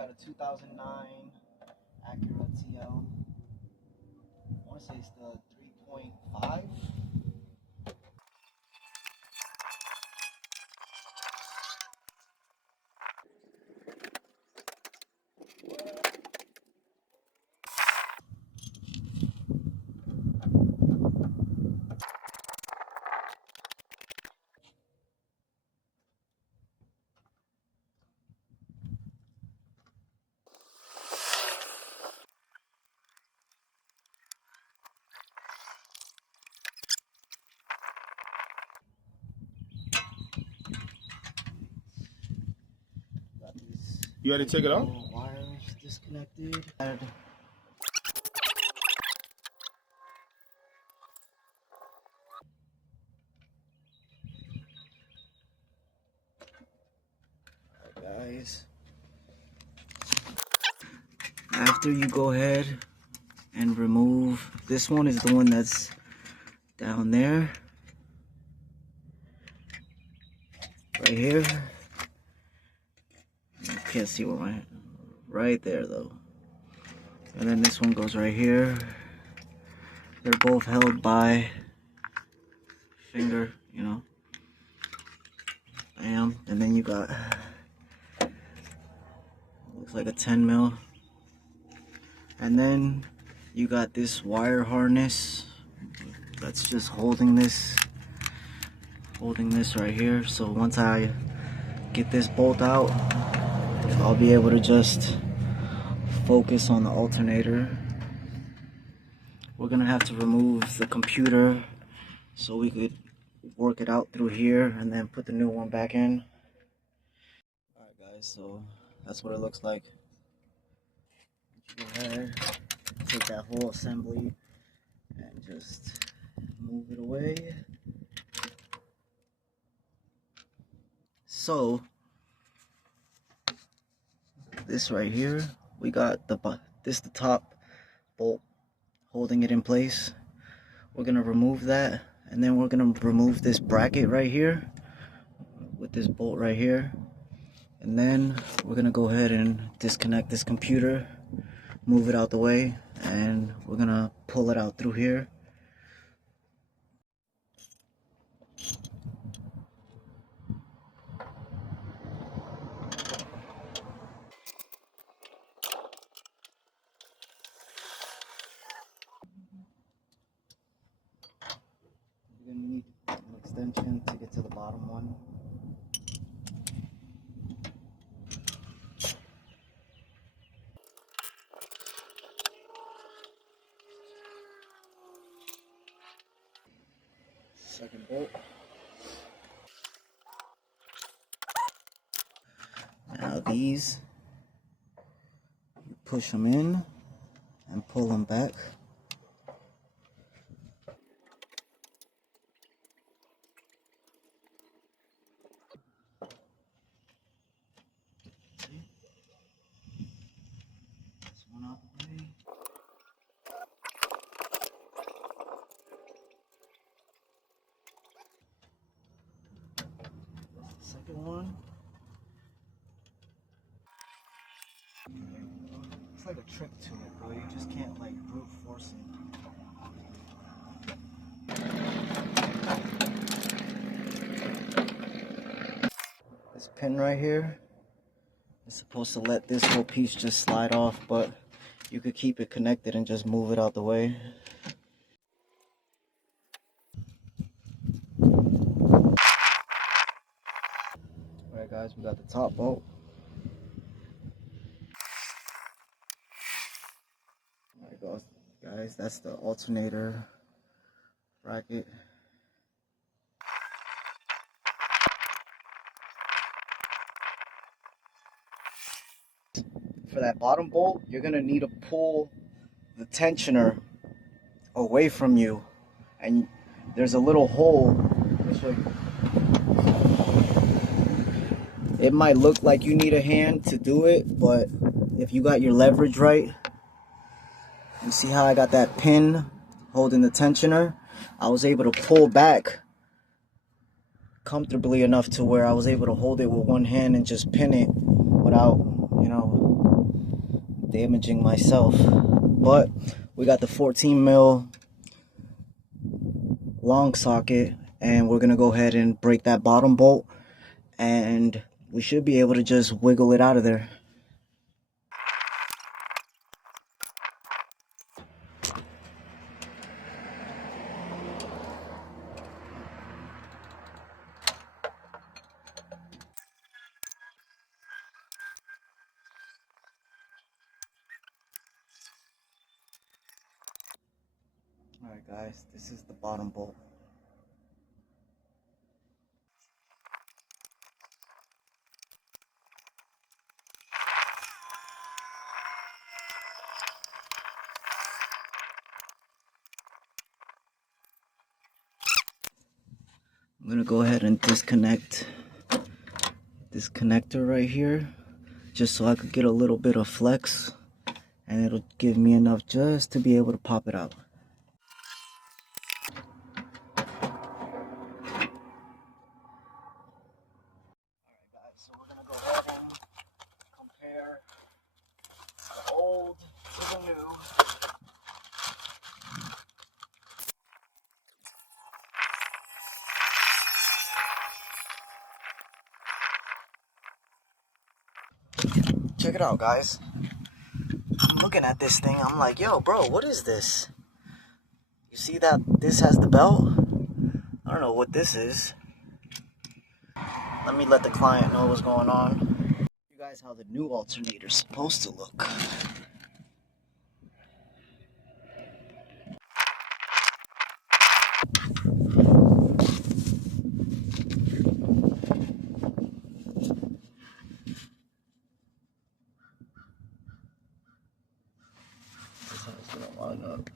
got a 2009 Acura TL. I want to say it's the 3.5. You already took it off? Wires disconnected. Alright guys, after you go ahead and remove, this one is the one that's down there, right here. You can't see where my, right there though. And then this one goes right here. They're both held by finger, you know. Bam. And then you got, looks like a 10 mil. And then you got this wire harness that's just holding this right here. So once I get this bolt out, I'll be able to just focus on the alternator. We're gonna have to remove the computer so we could work it out through here and then put the new one back in. Alright guys, so that's what it looks like. Go ahead, take that whole assembly and just move it away. So this right here, we got the top bolt holding it in place. We're gonna remove that, and then we're gonna remove this bracket right here with this bolt right here, and then we're gonna go ahead and disconnect this computer, move it out the way, and we're gonna pull it out through here. You're gonna need an extension to get to the bottom one. Second bolt. Now these, you push them in and pull them back. See? This one out the way. Second one. It's like a trick to it, bro. You just can't like brute force it. This pin right here is supposed to let this whole piece just slide off, but you could keep it connected and just move it out the way. Alright guys, we got the top bolt. Alright guys, that's the alternator bracket. For that bottom bolt, you're gonna need to pull the tensioner away from you, and there's a little hole this way. It might look like you need a hand to do it, but if you got your leverage right, you see how I got that pin holding the tensioner? I was able to pull back comfortably enough to where I was able to hold it with one hand and just pin it without, you know, damaging myself. But we got the 14 mil long socket, and we're gonna go ahead and break that bottom bolt, and we should be able to just wiggle it out of there. Alright guys, this is the bottom bolt. I'm gonna go ahead and disconnect this connector right here, just so I could get a little bit of flex, and it'll give me enough just to be able to pop it out. Alright guys, so we're gonna go ahead and compare the old to the new. Check it out, guys. I'm looking at this thing, I'm like, yo, bro, what is this? You see that this has the belt? I don't know what this is. Let me let the client know what's going on. You guys, how the new alternator's supposed to look. That's how it's gonna line up.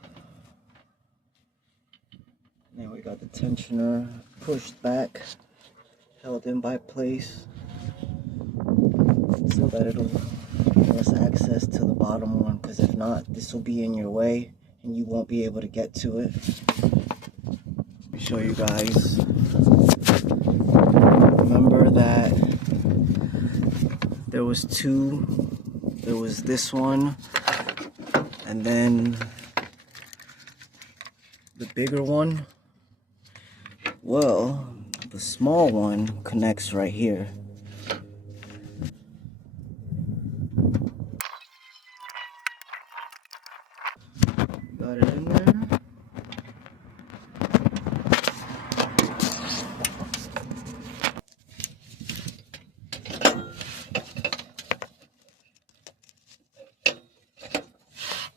Now we got the tensioner pushed back, held in by place, so that it'll give us access to the bottom one, because if not, this will be in your way and you won't be able to get to it. Let me show you guys. Remember that there was two. There was this one, and then the bigger one. Well, the small one connects right here. Got it in there.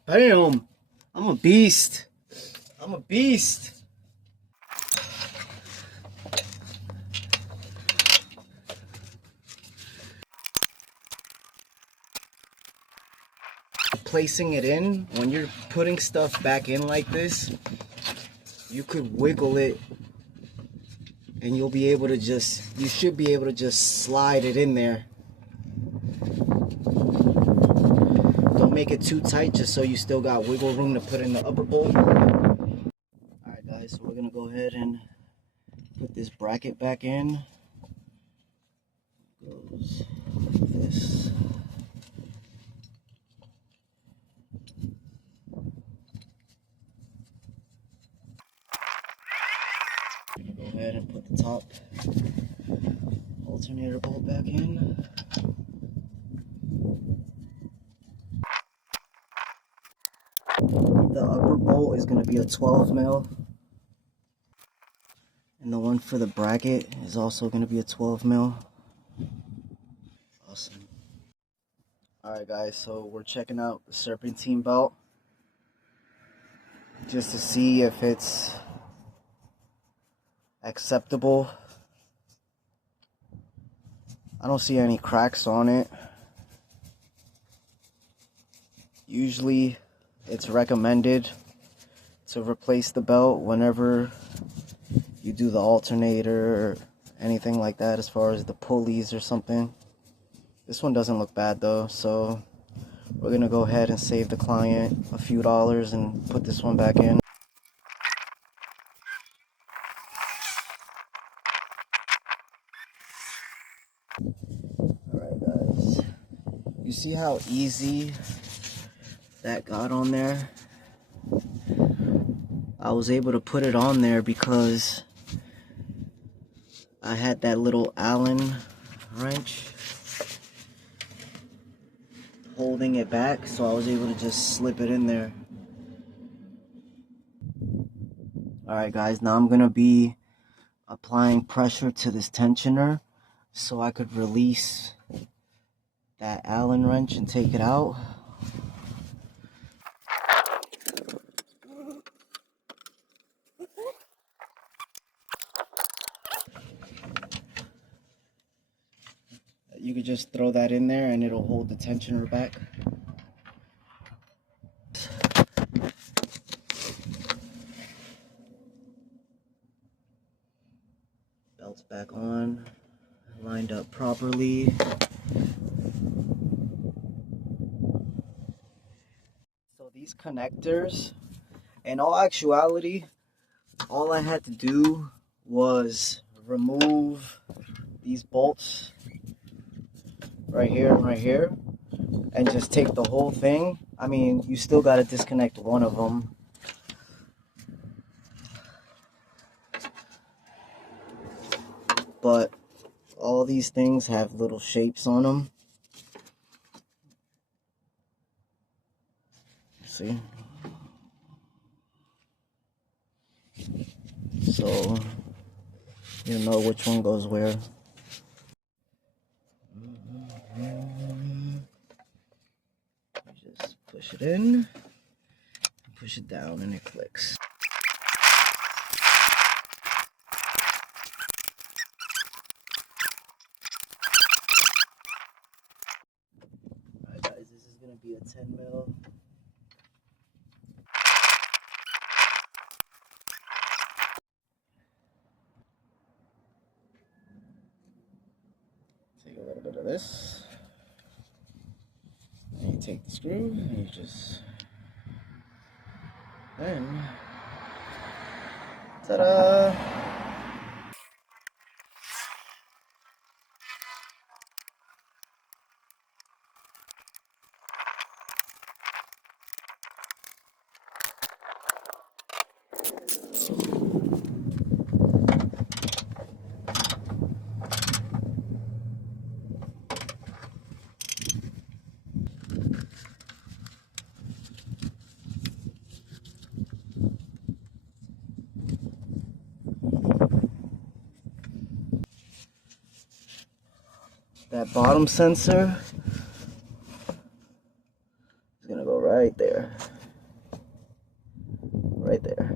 Bam! I'm a beast. I'm a beast. Placing it in, when you're putting stuff back in like this, you could wiggle it and you'll be able to you should be able to just slide it in there. Don't make it too tight, just so you still got wiggle room to put in the upper bolt. Alright guys, so we're gonna go ahead and put this bracket back in. Goes like this. Go ahead and put the top alternator bolt back in. The upper bolt is going to be a 12 mil, and the one for the bracket is also going to be a 12 mil. Awesome. Alright guys, so we're checking out the serpentine belt just to see if it's acceptable. I don't see any cracks on it. Usually it's recommended to replace the belt whenever you do the alternator or anything like that, as far as the pulleys or something. This one doesn't look bad though, so we're gonna go ahead and save the client a few dollars and put this one back in. Alright guys, you see how easy that got on there. I was able to put it on there because I had that little Allen wrench holding it back, so I was able to just slip it in there. Alright guys, now I'm gonna be applying pressure to this tensioner so I could release that Allen wrench and take it out. You could just throw that in there and it'll hold the tensioner back. Belt's back on, lined up properly. So these connectors, in all actuality, all I had to do was remove these bolts right here and right here and just take the whole thing. I mean, you still got to disconnect one of them. But all these things have little shapes on them. See? So you know which one goes where. You just push it in, push it down, and it clicks. Alright guys, this is gonna be a 10 mil. Take a little bit of this. And you take the screw and you just, then, ta-da! That bottom sensor is gonna go right there. Right there.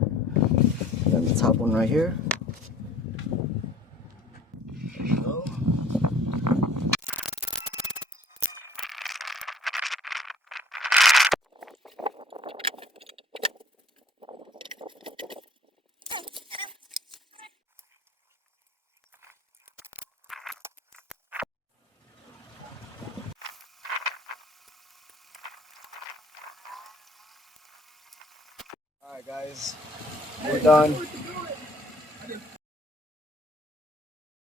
And the top one right here. There you go. Alright guys, we're done.